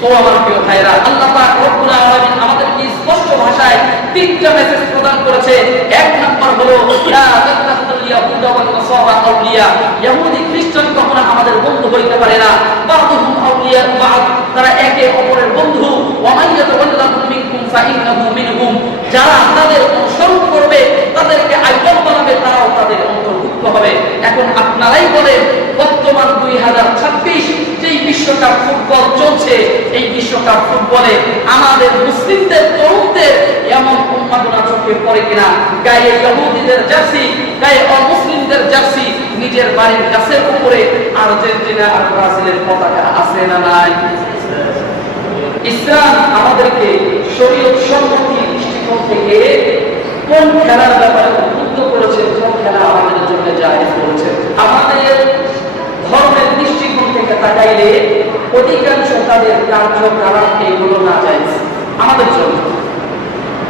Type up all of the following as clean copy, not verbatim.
তো আমার প্রিয় ভাইরা, আল্লাহ পাক রব্বুল আলামিন আমাদেরকে স্পষ্ট ভাষায় তিনটা মেসেজ প্রদান করেছে। এক নাম্বার হলো লা তাত্তাখিযুল ইয়াহুদা ওয়ান নাসারা আউলিয়া, ইহুদি খ্রিস্টান কখনো আমাদের বন্ধু হইতে পারে না। বা'দুহুম আউলিয়া বা'দ, তারা একে অপরের বন্ধু। ওয়া মান ইয়াতাওয়াল্লাহুম মিনকুম ফাইন্নাহু মিনহুম, যারা তাদের অনুসরণ করবে, তাদেরকে আইডল বানাবে, তারাও তাদের অন্তর্ভুক্ত হবে। এখন আপনারাই বলেন, বর্তমান 2026 যেই বিশ্বকাপ ফুটবল চলছে, এই বিশ্বকাপ ফুটবলে আমাদের মুসলিমদের তরুণদের এমন উন্মাদনা চোখে পড়ে কিনা? গায়ে ইহুদিদের জার্সি, গায়ে অমুসলিমদের জার্সি, নিজের বাড়ির গাছের উপরে আর্জেন্টিনা আর ব্রাজিলের পতাকা আছে না নাই? ইসলাম আমাদেরকে শরীয়ত সম্মতি দৃষ্টিকোণ থেকে কোন খেলার ব্যাপারে উদ্বুদ্ধ করেছে, কোন খেলা আমাদের জন্য জায়েজ করেছে। আমাদের ধর্মের দৃষ্টিকোণ থেকে তাকাইলে অধিকাংশ তাদের কার্যকলাপ এইগুলো না জায়েজ আমাদের জন্য।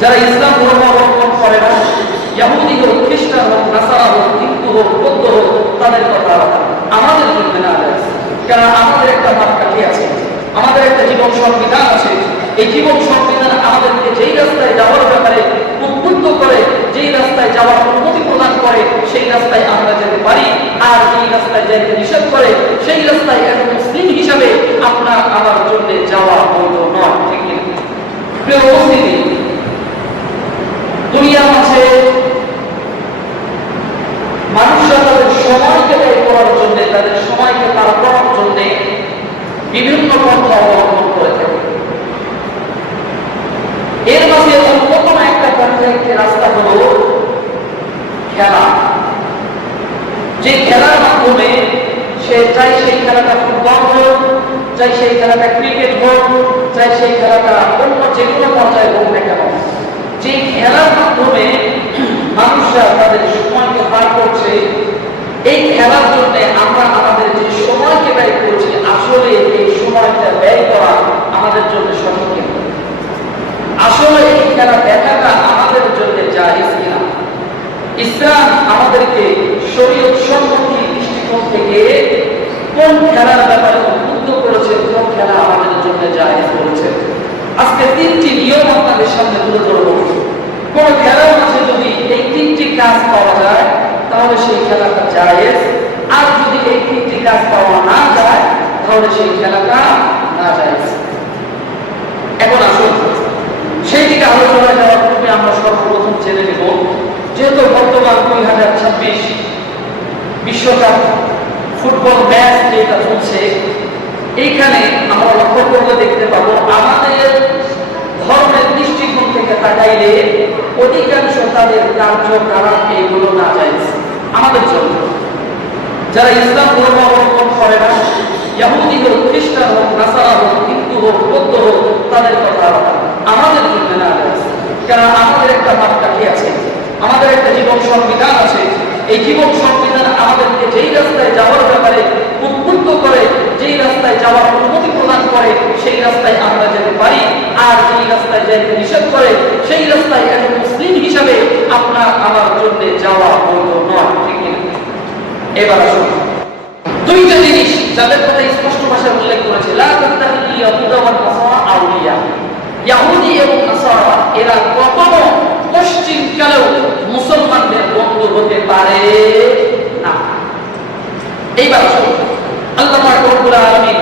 যারা ইসলাম ধর্ম অবলম্বন করে না, ইহুদি হোক, খ্রিস্টান হোক, নাসারা হোক, হিন্দু হোক, বৌদ্ধ হোক, তাদের কথা আমাদের জন্য না জায়েজ। কারণ আমাদের একটা মাপকাঠি আছে, আমাদের একটা জীবন সংবিধান আছে। এই জীবন সংবিধান আমাদেরকে যেই রাস্তায় যাওয়ার ব্যাপারে উদ্বুদ্ধ করে, যেই রাস্তায় যাওয়ার অনুমতি প্রদান করে, সেই রাস্তায় আমরা যেতে পারি। আর যেই রাস্তায় যাইতে নিষেধ করে, সেই রাস্তায় একজন মুসলিম হিসাবে আপনার আমার জন্য যাওয়া বৈধ নয়। ঠিক না? প্রিয় উপস্থিতি, দুনিয়ার মাঝে মানুষরা তাদের সময়কে ব্যয় করার জন্য, তাদের সময়কে পার করার জন্য বিভিন্ন পন্থা অবলম্বন করে থাকে। এর মাঝে অন্যতম একটা পন্থা, রাস্তা হলো খেলা। যে খেলার মাধ্যমে সে চাই সেই খেলাটা ফুটবল হোক, চাই সেই খেলাটা ক্রিকেট হোক, চাই সেই খেলাটা অন্য যে কোনো পর্যায়ে হোক না কেন, যে খেলার মাধ্যমে মানুষরা তাদের সময়কে পার করছে, এই খেলার জন্য আমরা আমাদের যে সময়কে ব্যয় করছি, আসলে এই সময়টা ব্যয় করা আমাদের জন্য সঠিক, আসলে এই খেলা দেখাটা আমাদের জন্য জায়েজ কিনা। ইসলাম আমাদেরকে শরীয়ত সম্মতি দৃষ্টিকোণ থেকে কোন খেলার ব্যাপারে উদ্বুদ্ধ করেছে, কোন খেলা আমাদের জন্য জায়েজ করেছে। আজকে তিনটি নিয়ম আপনাদের সামনে তুলে ধরব। কোন খেলার মাঝে যদি এই তিনটি কাজ পাওয়া যায়, তাহলে সেই খেলাটা জায়েজ। আর যদি এই তিনটি কাজ পাওয়া না যায়, তাহলে সেই খেলাটা না জায়েজ। এখন আসুন সেই দিকে আলোচনায় যাওয়ার পূর্বে আমরা সর্বপ্রথম জেনে নেব, যেহেতু বর্তমান 2026 বিশ্বকাপ ফুটবল ম্যাচ যেটা চলছে, এইখানে আমরা লক্ষ্য করলে দেখতে পাবো আমাদের ধর্মের দৃষ্টিকোণ থেকে তাকাইলে অধিকাংশ তাদের কার্যকলাপ এইগুলো না জায়েজ আমাদের জন্য। যারা ইসলাম ধর্ম অবলম্বন করে না, ইহুদি হোক, খ্রিস্টান হোক, নাসারা হোক, হিন্দু হোক, বৌদ্ধ হোক, তাদের কথা আমাদের জন্য না জায়েজ। কারণ আমাদের একটা মাপকাঠি আছে, আমাদের একটা জীবন সংবিধান আছে। এই জীবন সংবিধান আমাদেরকে যেই রাস্তায় যাওয়ার ব্যাপারে উদ্বুদ্ধ করে, যেই রাস্তায় যাওয়ার অনুমতি প্রদান করে, সেই রাস্তায় আমরা যেতে পারি। আর যেই রাস্তায় যাইতে নিষেধ করে, সেই রাস্তায় একজন মুসলিম হিসাবে আপনার আমার জন্য যাওয়া বৈধ নয়। ঠিক না? এবার আসুন দুইটা জিনিস যাদের কথা স্পষ্ট ভাষায় উল্লেখ করেছে, লা তাত্তাখিযুল ইয়াহুদা ওয়ান নাসারা আউলিয়া, ইহুদি এবং নাসারা এরা কখনো পশ্চিমকালেও মুসলমানদের বন্ধু হতে পারে না। এইবার আসুন আল্লাহ পাক রব্বুল আলামিন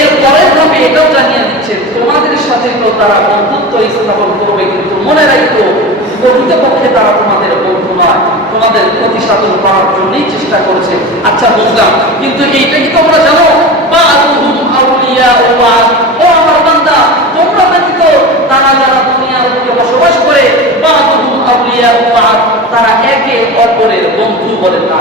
এর পরের ধাপে এটাও জানিয়ে দিচ্ছে, তোমাদের সাথে তো তারা বন্ধুত্ব স্থাপন করবে, কিন্তু মনে রাখো প্রকৃতপক্ষে তারা তোমাদের বন্ধু নয়, তোমাদের ক্ষতি সাধন করার জন্যই চেষ্টা করেছে। আচ্ছা বুঝলাম, কিন্তু এইটা কি তোমরা জানো? বা'দুহুম আউলিয়া ও বা'দ, ও আমার বান্দা, তোমরা ব্যতীত তারা যারা দুনিয়ার বুকে বসবাস করে, বা'দুহুম আউলিয়া ও বা'দ, তারা একে অপরের বন্ধু বলে না।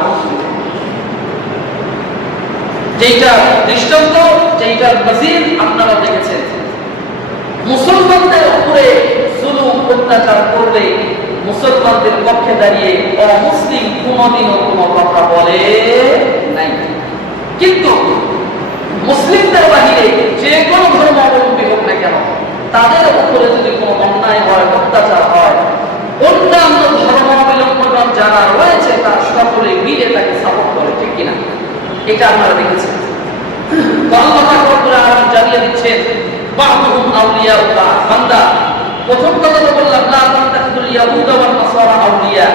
যেটা দৃষ্টান্ত, যেটা নজির আপনারা দেখেছেন, মুসলমানদের উপরে জুলুম অত্যাচার করলে মুসলমানদের পক্ষে দাঁড়িয়ে অমুসলিম কোনদিনও কোনো কথা বলে নাই। কিন্তু মুসলিমদের বাহিরে যে কোনো ধর্ম অবলম্বী হোক না কেন, তাদের উপরে যদি কোনো অন্যায় হয়, অত্যাচার হয়, অন্যান্য ধর্মাবলম্বী যারা রয়েছে তারা সকলে মিলে তাকে সাপোর্ট করে। ঠিক কিনা? এটা আপনারা দেখেছেন। আল্লাহ পাক রব্বুল আলামিন আউলিয়া বান্দা, প্রথম কথা তো বললাম লা তাতাখিযুল ইয়াহুদা ওয়ান নাসারা আউলিয়া,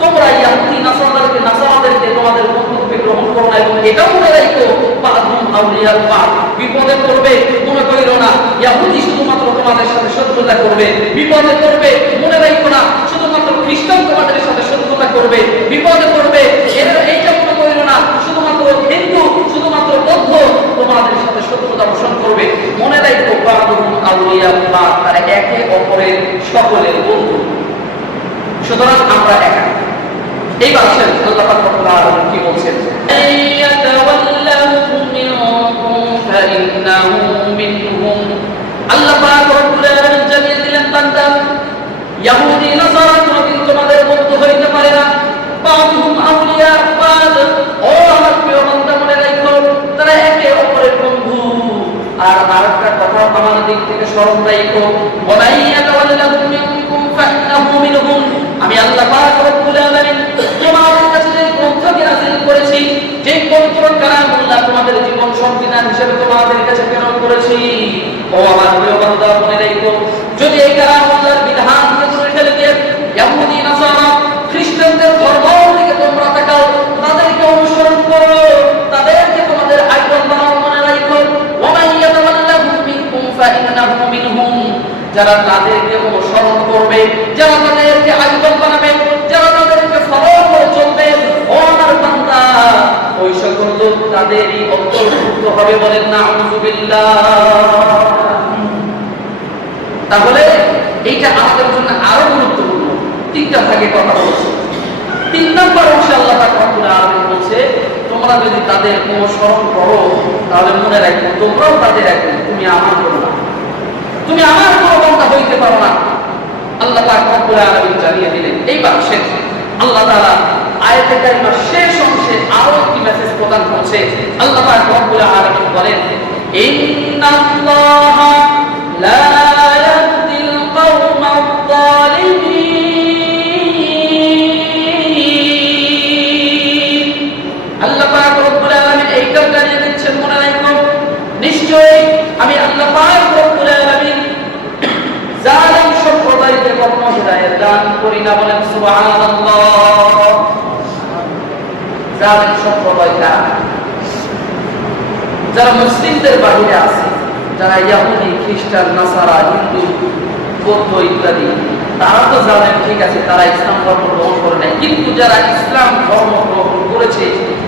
তোমরা ইহুদি নাসারাদেরকে তোমাদের বন্ধুরূপে গ্রহণ করো না, এবং এটাও মনে রাখো বাদুম আউলিয়া বাদ, বিপদে পড়বে মনে করিও না ইহুদি শুধুমাত্র তোমাদের সাথে শত্রুতা করবে, বিপদে পড়বে মনে রাখো না শুধুমাত্র খ্রিস্টান তোমাদের সাথে শত্রুতা করবে, বিপদে পড়বে এইটা মনে করিও না শুধুমাত্র হিন্দু শুধুমাত্র বৌদ্ধ তোমাদের সাথে শত্রুতা পোষণ করবে, মনে রাখো বাদুম আউলিয়া বাদ, তারা একে অপরের সকলের বন্ধু। সুতরাং আমরা একা। এইবার আসেন আল্লাহ পাক রব্বুল আলামিন কি বলছেন, আল্লাহ পাক রব্বুল আলামিন জানিয়ে দিলেন বান্দা ইহুদি নাসারা কোনদিন তোমাদের বন্ধু হইতে পারে না, বাদুম আউলিয়া বাদ, ও আমার প্রিয় বান্দা মনে রাখো তারা একে অপরের বন্ধু। আর আরেকটা কথা আমাদের দিক থেকে স্মরণ রাখো, ওয়ালাইয়াতাওয়াল্লাহুম মিনকুম ফাইন্নাহু মিনহুম, আমি আল্লাহ পাক রব্বুল আলামিন তোমাদের কাছে যে গ্রন্থকে নাযিল করেছি, যে পবিত্র কালামুল্লাহ তোমাদের জীবন সংবিধান হিসেবে তোমাদের কাছে প্রেরণ করেছি, ও আমার প্রিয় বান্দা মনে রাখো যদি এই কালামুল্লাহর বিধানকে দূরে ঠেলে দিয়ে ইহুদি নাসারা খ্রিস্টানদের ধর্ম থেকে তোমরা তাকাও, তাদেরকে অনুসরণ করো, তাদেরকে তোমাদের আইডল বানাও, মনে রাখো ওয়ামাইয়াতাওয়াল্লাহুম মিনকুম ফাইন্নাহু মিনহুম, যারা তাদেরকে অনুসরণ করবে, যারা তাদেরকে আইডল বানাবে, যারা তাদেরকে ফলো করে চলবে, ও আমার বান্দা ওই সকল লোক তাদেরই অন্তর্ভুক্ত হবে, বলেন নাউযুবিল্লাহ। তাহলে এইটা আমাদের জন্য আরো গুরুত্বপূর্ণ। তিনটা ভাগে কথা বলছে। 3 নম্বর অংশে আল্লাহ পাক রব্বুল আলামিন বলছে তোমরা যদি তাদের অনুসরণ করো তাহলে মনে রাখবে তোমরাও তাদের একজন, তুমি আমার করো না, তুমি আমার কোনো বান্দা হইতে পারো না। আল্লাহ পাক রব্বুল আলামিন জানিয়ে দিলেন। এইবার শেষ আল্লাহ তাআলা আয়াতে কারিমার শেষ অংশে আরো একটি মেসেজ প্রদান করছে। আল্লাহ পাক রব্বুল আলামিন বলেন, ইন্নাল্লাহা লা ইয়াহদিল কওমাল যালিমিন। আল্লাহ পাক রব্বুল আলামিন এই কথা জানিয়ে দিচ্ছেন, মনে রাখো নিশ্চয়ই আমি আল্লাহ পাক রব্বুল আলামিন জালিম সম্প্রদায়কে কখনো হিদায়াত দান করি না, বলেন সুবহানাল্লাহ। জালিম সম্প্রদায় যারা মুসলিমদের বাহিরে আছে, যারা ইহুদি খ্রিস্টান নাসারা হিন্দু বৌদ্ধ ইত্যাদি, তারা তো জালেম, ঠিক আছে, তারা ইসলাম ধর্ম গ্রহণ করে নাই, কিন্তু যারা ইসলাম ধর্ম গ্রহণ করেছে,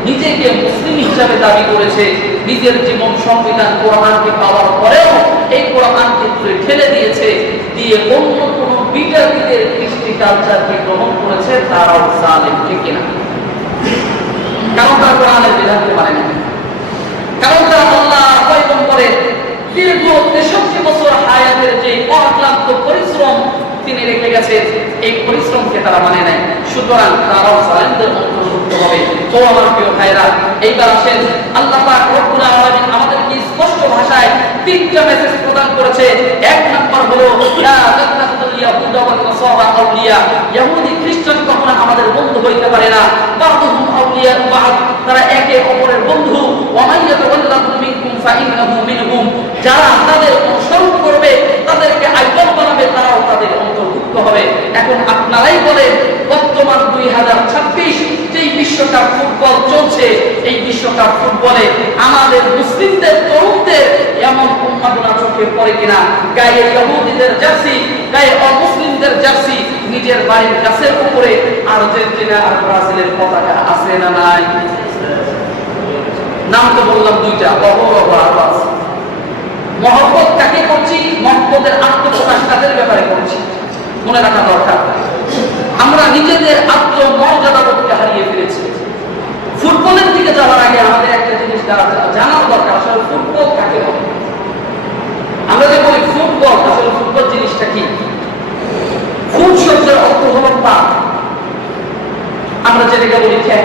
নিজেকে মুসলিম হিসাবে দাবি করেছে, নিজের জীবন সংবিধান কোরআনকে পাওয়ার পরেও এই কোরআনকে দূরে ঠেলে দিয়েছে, দিয়ে অন্য কোনো বিজাতিদের কৃষ্টি কালচারকে গ্রহণ করেছে, তারাও জালেম, ঠিক কিনা? কারণ তারা কোরআনের বিধানকে মানে না, কারণ তারা আল্লাহ পয়গম্বরের দীর্ঘ 63 বছর হায়াতের যে অক্লান্ত পরিশ্রম তিনি রেখে গেছেন, এই পরিশ্রমকে তারা মানে নাই। সুতরাং তারাও জালেমদের অন্তর্ভুক্ত হবে। তো আমার প্রিয় ভাইরা, এইবার আসেন আল্লাহ পাক রব্বুল আলামিন আমাদেরকে স্পষ্ট ভাষায় 3টা মেসেজ প্রদান করেছে। 1 নাম্বার হলো লা তাতাখিযুল ইয়াহুদা ওয়ান নাসারা আউলিয়া, ইহুদি খ্রিস্টান কখনো আমাদের বন্ধু হইতে পারে না। বাদুহুম আউলিয়া বাদ, তারা একে অপরের বন্ধু। ওয়া মাইয়াতাওয়াল্লাহুম মিনকুম ফাইন্নাহু মিনহুম, যারা তাদের অনুসরণ করবে, তাদেরকে আইডল বানাবে, তারাও তাদের অন্তর্ভুক্ত হবে। এখন আপনারাই বলেন, বর্তমান 2026 যেই বিশ্বকাপ ফুটবল চলছে, এই বিশ্বকাপ ফুটবলে আমাদের মুসলিমদের তরুণদের এমন উন্মাদনা চোখে পড়ে কিনা? গায়ে ইহুদিদের জার্সি, গায়ে অমুসলিমদের জার্সি, নিজের বাড়ির গাছের উপরে আর্জেন্টিনা আর ব্রাজিলের পতাকা আছে না নাই? নাম তো বললাম 2টা, অহরহ আওয়াজ। মহব্বত কাকে করছি? মহব্বতের আত্মপ্রকাশ কাদের ব্যাপারে করছি? মনে রাখা দরকার। আমরা নিজেদের আত্মমর্যাদাবোধকে হারিয়ে ফেলেছি। ফুটবলের দিকে যাওয়ার আগে আমাদের একটা জিনিস জানার দরকার, আসলে ফুটবল কাকে বলে। আমরা যে বলি ফুটবল, আসলে ফুটবল জিনিসটা কি? ফুট শব্দের অর্থ হলো পা, আমরা যেটাকে বলি ঠ্যাং,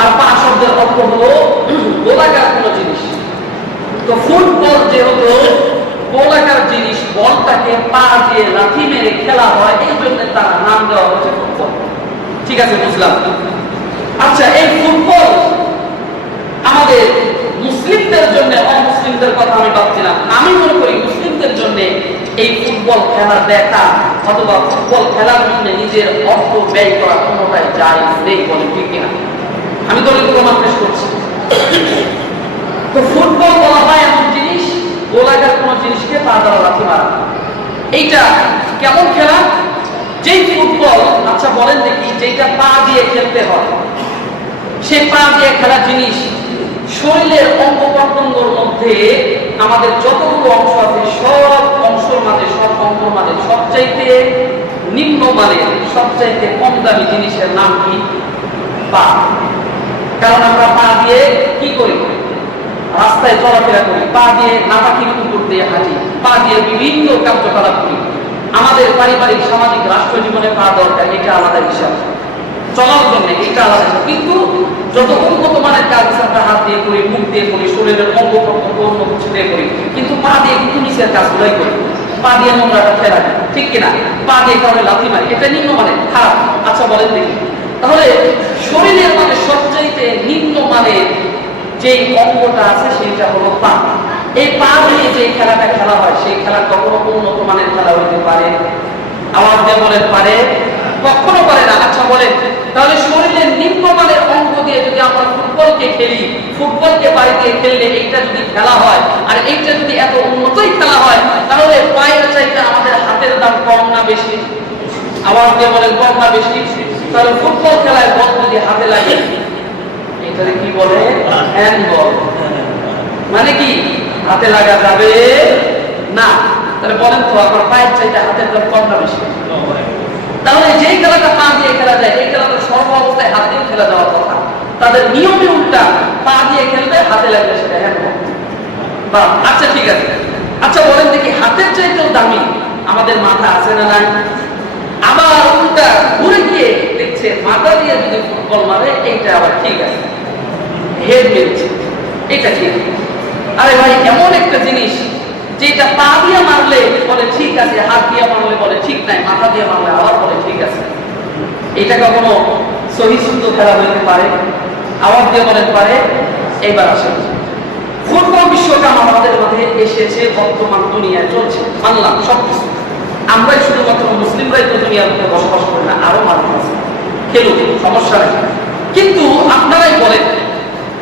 আর পা শব্দের অর্থ হলো গোলাকার কোনো জিনিস। তো ফুটবল যেহেতু গোলাকার জিনিস, বলটাকে পা দিয়ে লাথি মেরে খেলা হয়, এই জন্য তার নাম দেওয়া হচ্ছে ফুটবল। ঠিক আছে, বুঝলাম। আচ্ছা, এই ফুটবল আমাদের মুসলিমদের জন্য, অমুসলিমদের কথা আমি ভাবছিলাম, আমি মনে করি মুসলিমদের জন্য এই ফুটবল খেলা দেখা অথবা ফুটবল খেলার জন্য নিজের অর্থ ব্যয় করা কোনোটাই জায়েজ নেই, বলে ঠিক কিনা? আমি দলিল প্রমাণ পেশ করছি। তো ফুটবল বলা হয় এমন জিনিস, গোলাকার কোন জিনিসকে পা দ্বারা লাথি মারা। এইটা কেমন খেলা? যেই ফুটবল, আচ্ছা বলেন দেখি, যেটা পা দিয়ে খেলতে হয়, সেই পা দিয়ে খেলা জিনিস শরীরের অঙ্গ প্রত্যঙ্গের মধ্যে আমাদের যতগুলো অংশ আছে সব অংশের মাঝে, সব অঙ্গের মাঝে সবচাইতে নিম্ন মানের, সবচাইতে কম দামি জিনিসের নাম কি? পা। কারণ আমরা পা দিয়ে কি করি? রাস্তায় চলাফেরা করি, পা দিয়ে নামাকির উপর দিয়ে হাঁটি, পা দিয়ে বিভিন্ন কার্যকলাপ করি। আমাদের পারিবারিক সামাজিক রাষ্ট্র জীবনে পা দরকার, এটা আলাদা বিষয়, চলার জন্য এটা আলাদা। কিন্তু যত উন্নত মানের কাজ আমরা হাত দিয়ে করি, মুখ দিয়ে করি, শরীরের অঙ্গ প্রত্যঙ্গ অন্য কিছু দিয়ে করি, কিন্তু পা দিয়ে কিন্তু নিচের কাজগুলোই করি। পা দিয়ে নোংরাটা ফেলা, ঠিক কিনা? পা দিয়ে কারণে লাথি মারি, এটা নিম্ন মানে খারাপ। আচ্ছা বলেন দেখি, তাহলে শরীরের মানে সবচাইতে নিম্ন মানের যে অঙ্গটা আছে সেইটা হলো পা। এই পা দিয়ে যে খেলাটা খেলা হয়, সেই খেলা কখনো উন্নত মানের খেলা হইতে পারে? আওয়াজ দিয়ে বলেন পারে? কখনো পারে না। আচ্ছা বলেন, তাহলে শরীরের নিম্নমানের অঙ্গ দিয়ে যদি আমরা ফুটবলকে খেলি, ফুটবলকে বাড়ি দিয়ে খেললে এইটা যদি খেলা হয়, আর এইটা যদি এত উন্নতই খেলা হয়, তাহলে পায়ের চাইতে আমাদের হাতের দাম কম না বেশি? আওয়াজ দিয়ে বলেন কম না বেশি? তাহলে ফুটবল খেলায় বল যদি হাতে লাগে, এটাকে কি বলে? হ্যান্ডবল। মানে কি হাতে লাগা যাবে না। তাহলে বলেন তো আপনার পায়ের চাইতে হাতের দাম কম না বেশি? তাহলে যেই খেলাটা পা দিয়ে খেলা যায়, এই খেলাটা সর্ব অবস্থায় হাত দিয়ে খেলা যাওয়ার কথা। তাদের নিয়মে উল্টা, পা দিয়ে খেলবে, হাতে লাগবে সেটা হ্যান্ডবল। বা আচ্ছা ঠিক আছে, আচ্ছা বলেন দেখি, হাতের চাইতেও দামি আমাদের মাথা আছে না নাই? আবার উল্টা ঘুরে গিয়ে দেখছে মাথা দিয়ে যদি ফুটবল মারে, এইটা আবার ঠিক আছে, হেড মিলছে, এটা ঠিক। আরে ভাই, এমন একটা জিনিস যেটা পা দিয়ে মারলে বলে ঠিক আছে, হাত দিয়ে মারলে বলে ঠিক নাই, মাথা দিয়ে মারলে আবার বলে ঠিক আছে, এটা কখনো সহি শুদ্ধ খেলা হইতে পারে? আওয়াজ দিয়ে বলেন পারে? এইবার আসেন, ফুটবল বিশ্বকাপ আমাদের মধ্যে এসেছে, বর্তমান দুনিয়ায় চলছে, মানলাম সবকিছু। আমরাই শুধুমাত্র মুসলিমরাই তো দুনিয়ার মধ্যে বসবাস করি না, আরো মানুষ আছে, খেলুক, সমস্যা নেই। কিন্তু আপনারাই বলেন,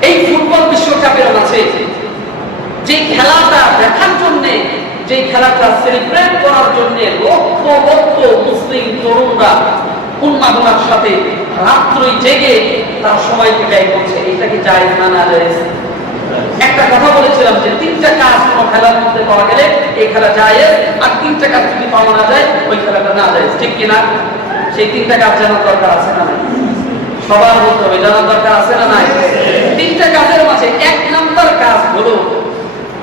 এই ফুটবল বিশ্বকাপের মাঝে যে খেলাটা দেখার জন্য, যে খেলাটা সেলিব্রেট করার জন্য লক্ষ লক্ষ মুসলিম তরুণরা উন্মাদনার সাথে রাত্রি জেগে তার সময়কে ব্যয় করছে, এটা কি জায়েজ না না জায়েজ? একটা কথা বলেছিলাম যে তিনটা কাজ কোনো খেলার মধ্যে পাওয়া গেলে এই খেলা জায়েজ, আর তিনটা কাজ যদি পাওয়া না যায় ওই খেলাটা না জায়েজ, ঠিক কিনা? সেই তিনটা কাজ জানার দরকার আছে না নাই? সবার বলতে হবে, জানার দরকার আছে না নাই? তিনটা কাজের মাঝে এক নাম্বার কাজ হলো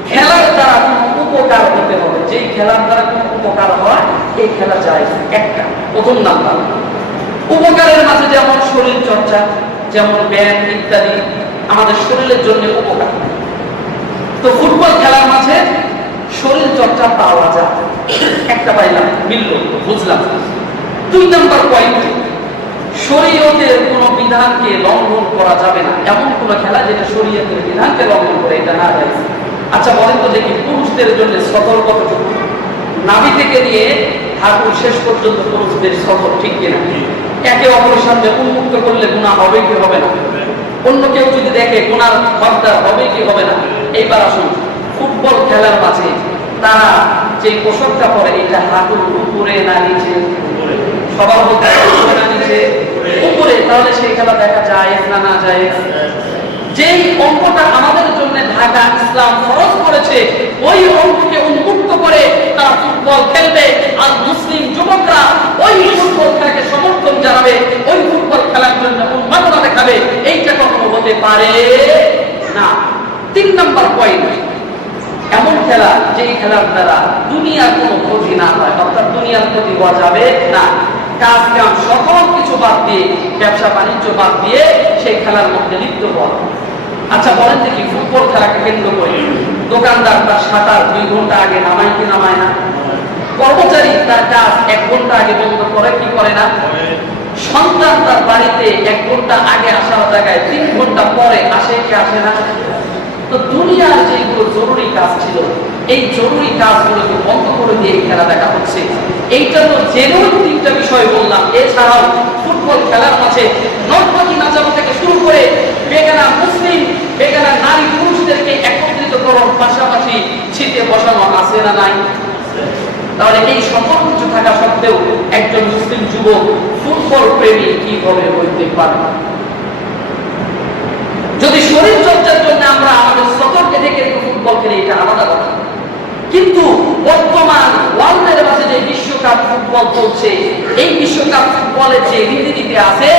খেলার দ্বারা কোনো উপকার হতে হবে। যেই খেলার দ্বারা কোনো উপকার হয় এই খেলা জায়েজ। একটা প্রথম নাম্বার উপকারের মাঝে যেমন শরীর চর্চা, যেমন ব্যায়াম ইত্যাদি আমাদের শরীরের জন্য উপকার। তো ফুটবল খেলার মাঝে শরীর চর্চা পাওয়া যায়, একটা পাইলাম, মিলল, বুঝলাম। দুই নাম্বার পয়েন্ট, শরীয়তের কোন বিধানকে লঙ্ঘন করা যাবে না, এমন কোন খেলা যেটা শরীয়তের বিধানকে লঙ্ঘন করে, এটা না যায়। আচ্ছা বলেন তো দেখি, পুরুষদের জন্য সতর কতটুকু? নাভি থেকে নিয়ে হাঁটু শেষ পর্যন্ত পুরুষদের সতর, ঠিক কিনা? একে অপরের সামনে উন্মুক্ত করলে গুনাহ হবে কি হবে না? অন্য কেউ যদি দেখে গুনার হকদার হবে কি হবে না? এইবার আসুন, ফুটবল খেলার মাঝে তারা যে পোশাকটা পরে, এটা হাঁটুর উপরে না নিচে? সবার মধ্যে উপরে না নিচে? উপরে। তাহলে সেই খেলা দেখা যায় না না যায়? যেই অঙ্কটা আমাদের জন্য ঢাকা ইসলাম ফরজ করেছে, ওই অঙ্ককে উন্মুক্ত করে তারা ফুটবল খেলবে, আর মুসলিম যুবকরা ওই ফুটবল খেলাকে সমর্থন জানাবে, ওই ফুটবল খেলার জন্য উন্মাদনা দেখাবে, এইটা কখনো হতে পারে না। তিন নম্বর পয়েন্ট, এমন খেলা যেই খেলার দ্বারা দুনিয়ার কোনো ক্ষতি না হয়, অর্থাৎ দুনিয়ার ক্ষতি হওয়া যাবে না। কাজ কাম সকল কিছু বাদ দিয়ে, ব্যবসা বাণিজ্য বাদ দিয়ে সেই খেলার মধ্যে লিপ্ত হওয়া। আচ্ছা বলেন দেখি, ফুটবল খেলাকে কেন্দ্র করে দোকানদার তার শাটার 2 ঘন্টা আগে নামায় কি নামায় না? কর্মচারী তার কাজ 1 ঘন্টা আগে বন্ধ করে কি করে না? সন্তান তার বাড়িতে 1 ঘন্টা আগে আসার জায়গায় 3 ঘন্টা পরে আসে কি আসে না? তো দুনিয়ার যেগুলো জরুরি কাজ ছিল এই জরুরি কাজগুলোকে বন্ধ করে দিয়ে খেলা দেখা হচ্ছে। এইটা তো জেনুইন তিনটা বিষয় বললাম। এছাড়াও ফুটবল খেলার মাঝে নর্তকী নাচানো থেকে শুরু করে বেগানা মুসলিম বেগানা নারী পুরুষদেরকে একত্রিত করার পাশাপাশি ছিটে বসানো আছে না নাই? তাহলে এই সকল কিছু থাকা সত্ত্বেও একজন মুসলিম যুবক ফুটবল প্রেমী কিভাবে হইতে পারে? যদি শরীর চর্চার জন্য আমরা আমাদের সতর্কে থেকে ফুটবল খেলে এটা আলাদা কথা, কিন্তু বর্তমান ওয়ার্ল্ডের মাঝে যে বিশ্বকাপ ফুটবল চলছে, এই বিশ্বকাপ ফুটবলের যে রীতিনীতি আছে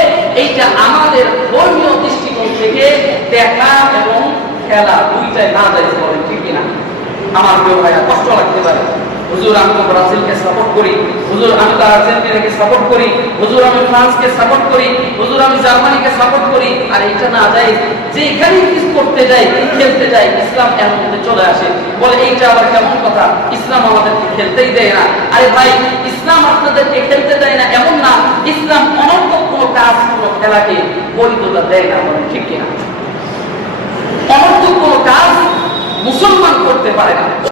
এইটা আমাদের ধর্মীয় দৃষ্টিকোণ থেকে দেখা এবং খেলা দুইটাই না যায় বলেন, ঠিক কিনা? আমার প্রিয় ভাইয়া, কষ্ট লাগতে পারে, হুজুর আমি তো ব্রাজিলকে সাপোর্ট করি, হুজুর আমি তো আর্জেন্টিনাকে সাপোর্ট করি, হুজুর আমি ফ্রান্সকে সাপোর্ট করি, হুজুর আমি জার্মানিকে সাপোর্ট করি। আর এটা না যায় যে এখানে কিছু করতে যাই, খেলতে যাই, ইসলাম এর মধ্যে চলে আসে, বলে এইটা আবার কেমন কথা, ইসলাম আমাদেরকে খেলতেই দেয় না। আরে ভাই, ইসলাম আপনাদেরকে খেলতে দেয় না এমন না, ইসলাম অনর্থক কোনো কাজ কোনো খেলাকে বৈধতা দেয় না, বলে ঠিক কিনা? অনর্থক কোনো কাজ মুসলমান করতে পারে না।